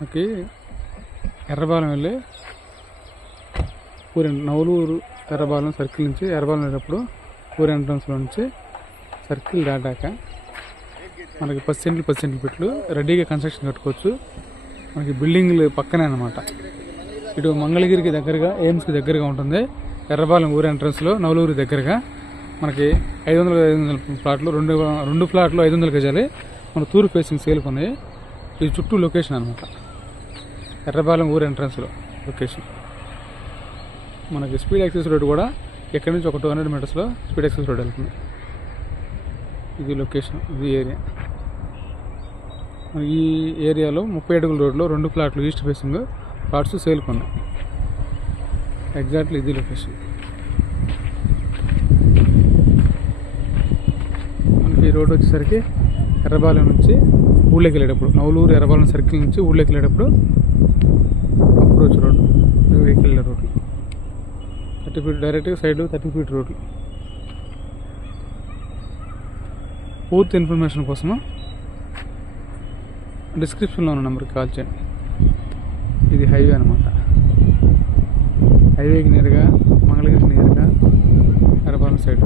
మనకి ఎర్రబాలెం వెళ్ళి ఊరి నవలూరు ఎర్రబాలెం సర్కిల్ నుంచి ఎర్రబాలెం వెళ్ళేటప్పుడు ఊరి ఎంట్రన్స్లో నుంచి సర్కిల్ దాటాక మనకి 10 సెంట్లు పెట్లు రెడీగా కన్స్ట్రక్షన్ కట్టుకోవచ్చు. మనకి బిల్డింగ్లు పక్కనే అన్నమాట. ఇటు మంగళగిరికి దగ్గరగా, ఎయిమ్స్కి దగ్గరగా ఉంటుంది. ఎర్రబాలెం ఊరి ఎంట్రన్స్లో నవలూరు దగ్గరగా మనకి 500 ప్లాట్లు, రెండు ప్లాట్లు 500 గజాలు మన తూర్పు ఫేసింగ్ సేల్కి ఉన్నాయి. ఇది చుట్టూ లొకేషన్ అనమాట. ఎర్రబాలెం ఊరు ఎంట్రన్స్లో లొకేషన్. మనకి స్పీడ్ యాక్సెస్ రోడ్ కూడా ఎక్కడి నుంచి ఒక 200 మీటర్స్లో స్పీడ్ యాక్సెస్ రోడ్ వెళ్తుంది. ఇది లొకేషన్, ఇది ఏరియా. ఈ ఏరియాలో 30 అడుగుల రోడ్లో 2 ప్లాట్లు ఈస్ట్ ఫేసింగ్ ప్లాట్స్ సేల్కి ఉన్నాయి. ఎగ్జాక్ట్లీ ఇది లొకేషన్. మనకి ఈ రోడ్ వచ్చేసరికి ఎర్రబాలెం నుంచి ఊళ్ళోకి వెళ్ళేటప్పుడు, నవలూరు ఎర్రబాలెం సర్కిల్ నుంచి ఊళ్ళోకి వెళ్ళేటప్పుడు అప్రోచ్ రోడ్, వెహికల్ వెళ్ళే రోడ్లు 30 ఫీట్ డైరెక్ట్గా సైడ్ 30 ఫీట్ రోడ్లు. పూర్తి ఇన్ఫర్మేషన్ కోసము డిస్క్రిప్షన్లో ఉన్న నెంబర్కి కాల్ చేయండి. ఇది హైవే అనమాట. హైవేకి నేరుగా మంగళగిరికి నేరుగా ఎర్రబాలెం సైడ్.